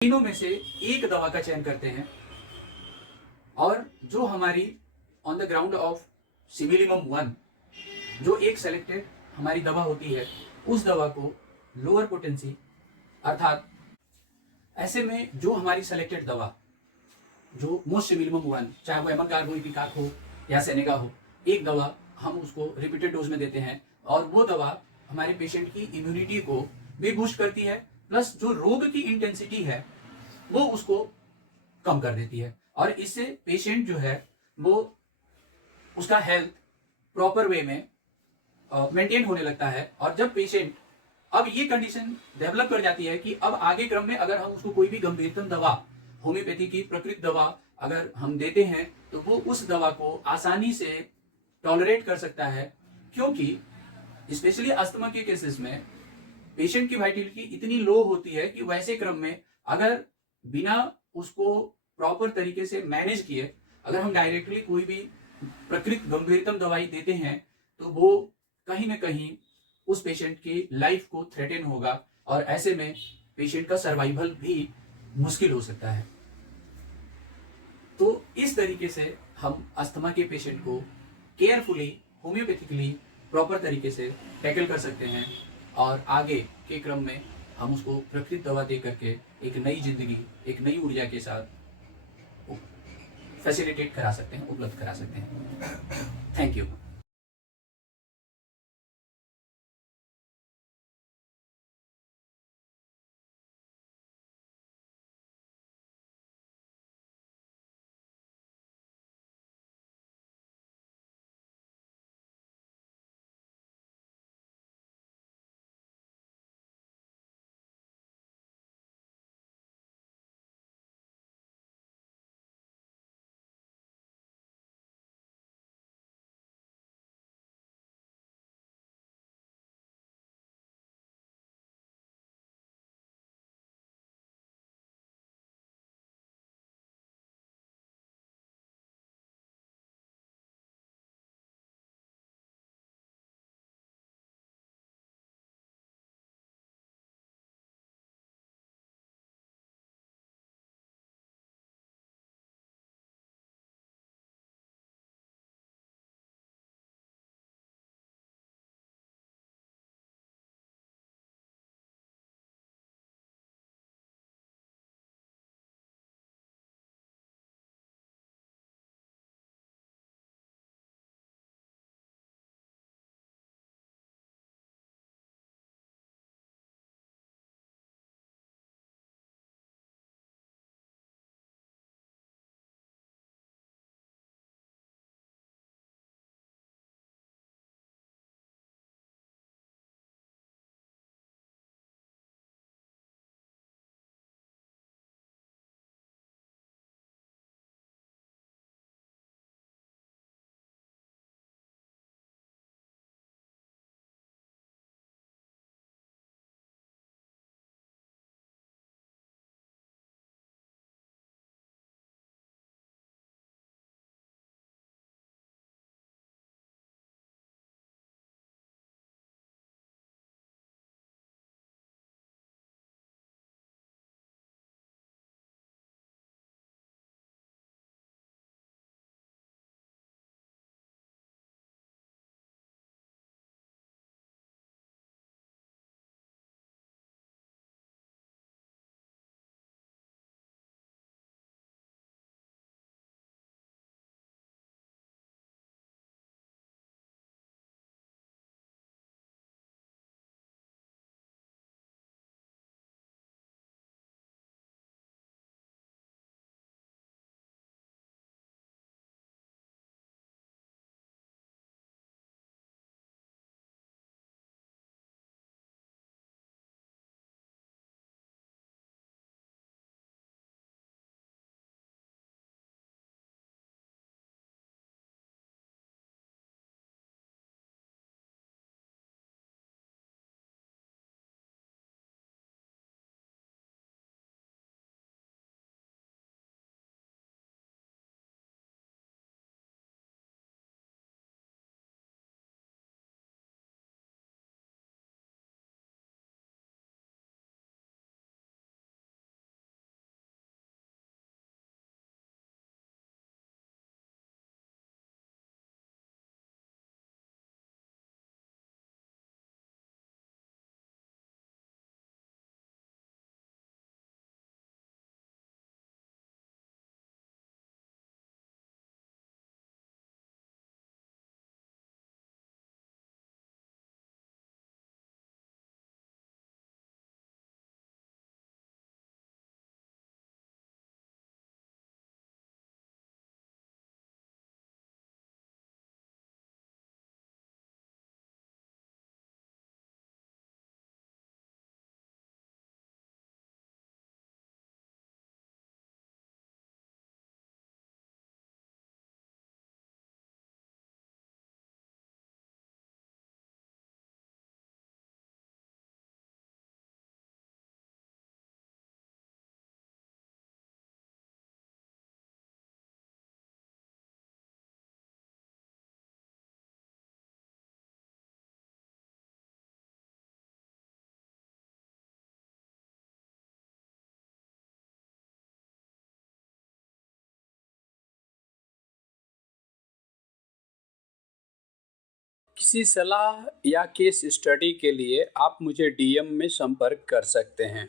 तीनों में से एक दवा का चयन करते हैं और जो हमारी on the ground of similimum one जो एक सेलेक्टेड हमारी दवा होती है उस दवा को लोअर पोटेंसी अर्थात ऐसे में जो हमारी सेलेक्टेड दवा जो मोस्ट सिमिलिमम वन चाहे वो एमन इपिकाक हो या सेनेगा हो, एक दवा हम उसको रिपीटेड डोज में देते हैं और वो दवा हमारे पेशेंट की इम्यूनिटी को भी बूस्ट करती है, प्लस जो रोग की इंटेंसिटी है वो उसको कम कर देती है और इससे पेशेंट जो है वो उसका हेल्थ प्रॉपर वे में मेंटेन होने लगता है। और जब पेशेंट अब ये कंडीशन डेवलप कर जाती है कि अब आगे क्रम में अगर हम उसको कोई भी गंभीरतम दवा होम्योपैथी की प्रकृत दवा अगर हम देते हैं तो वो उस दवा को आसानी से टॉलरेट कर सकता है, क्योंकि स्पेशली अस्थमा के केसेस में पेशेंट की वाइटलिटी इतनी लो होती है कि वैसे क्रम में अगर बिना उसको प्रॉपर तरीके से मैनेज किए अगर हम डायरेक्टली कोई भी प्रकृत गंभीरतम दवाई देते हैं तो वो कहीं ना कहीं उस पेशेंट की लाइफ को थ्रेटन होगा और ऐसे में पेशेंट का सर्वाइवल भी मुश्किल हो सकता है। तो इस तरीके से हम अस्थमा के पेशेंट को केयरफुली होम्योपैथिकली प्रॉपर तरीके से टैकल कर सकते हैं और आगे के क्रम में हम उसको प्रकृत दवा दे करके एक नई जिंदगी एक नई ऊर्जा के साथ फैसिलिटेट करा सकते हैं, उपलब्ध करा सकते हैं। Thank you. किसी सलाह या केस स्टडी के लिए आप मुझे डीएम में संपर्क कर सकते हैं।